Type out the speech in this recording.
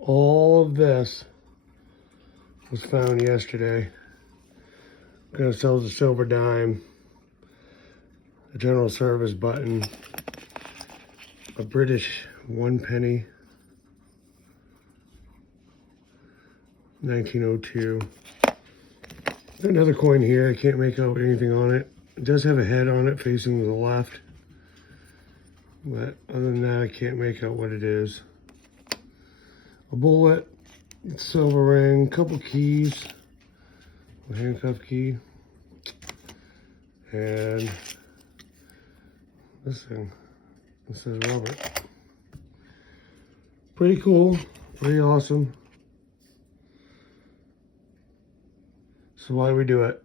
All of this was found yesterday. Gonna sell the silver dime, a general service button, a British 1 penny, 1902. Another coin here. I can't make out anything on it. It does have a head on it facing to the left, but other than that, I can't make out what it is. A bullet, silver ring, couple keys, a handcuff key, and this thing. This says Robert. Pretty cool, pretty awesome. So why do we do it?